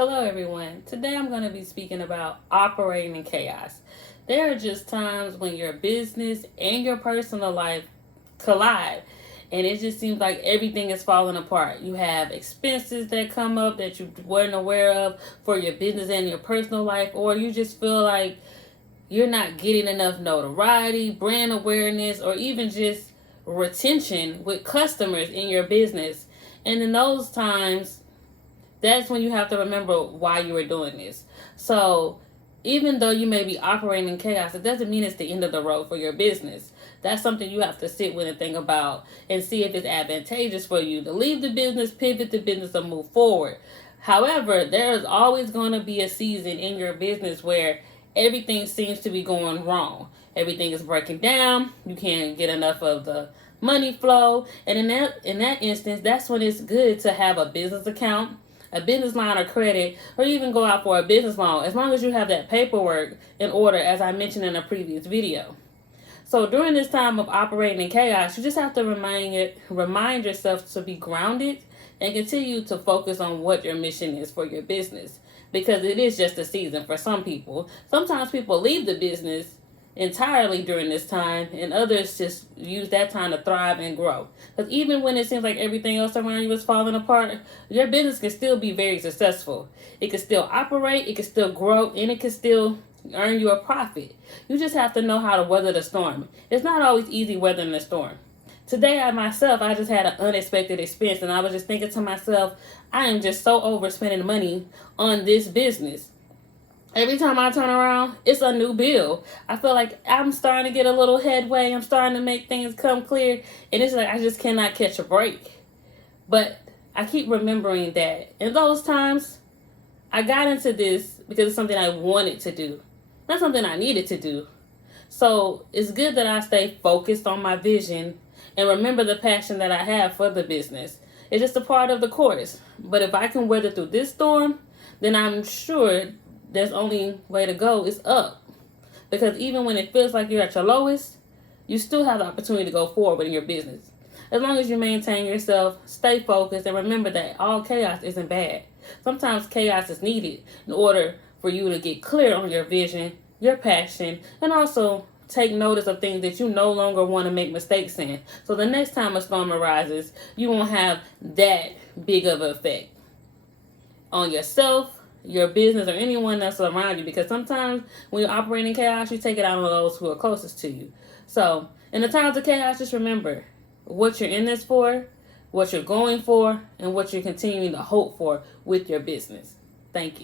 Hello, everyone. Today I'm going to be speaking about operating in chaos. There are just times when your business and your personal life collide, and it just seems like everything is falling apart. You have expenses that come up that you weren't aware of for your business and your personal life, or you just feel like you're not getting enough notoriety, brand awareness, or even just retention with customers in your business. And in those times, that's when you have to remember why you were doing this. So, even though you may be operating in chaos, it doesn't mean it's the end of the road for your business. That's something you have to sit with and think about and see if it's advantageous for you to leave the business, pivot the business, or move forward. However, there is always going to be a season in your business where everything seems to be going wrong. Everything is breaking down. You can't get enough of the money flow. And in that instance, that's when it's good to have a business account, a business line of credit, or even go out for a business loan, as long as you have that paperwork in order, as I mentioned in a previous video. So during this time of operating in chaos, you just have to remind yourself to be grounded and continue to focus on what your mission is for your business, because it is just a season for some people. Sometimes people leave the business entirely during this time, and others just use that time to thrive and grow. Because even when it seems like everything else around you is falling apart, your business can still be very successful. It can still operate, it can still grow, and it can still earn you a profit. You just have to know how to weather the storm. It's not always easy weathering the storm. Today, I just had an unexpected expense, and I was just thinking to myself, I am just so overspending money on this business. Every time I turn around, it's a new bill. I feel like I'm starting to get a little headway. I'm starting to make things come clear. And it's like I just cannot catch a break. But I keep remembering that in those times, I got into this because it's something I wanted to do, not something I needed to do. So it's good that I stay focused on my vision and remember the passion that I have for the business. It's just a part of the course. But if I can weather through this storm, then I'm sure there's only way to go is up. Because even when it feels like you're at your lowest, you still have the opportunity to go forward in your business. As long as you maintain yourself, stay focused, and remember that all chaos isn't bad. Sometimes chaos is needed in order for you to get clear on your vision, your passion, and also take notice of things that you no longer want to make mistakes in. So the next time a storm arises, you won't have that big of an effect on yourself, your business, or anyone else around you, because sometimes when you're operating in chaos, you take it out on those who are closest to you. So in the times of chaos, just remember what you're in this for, what you're going for, and what you're continuing to hope for with your business. Thank you.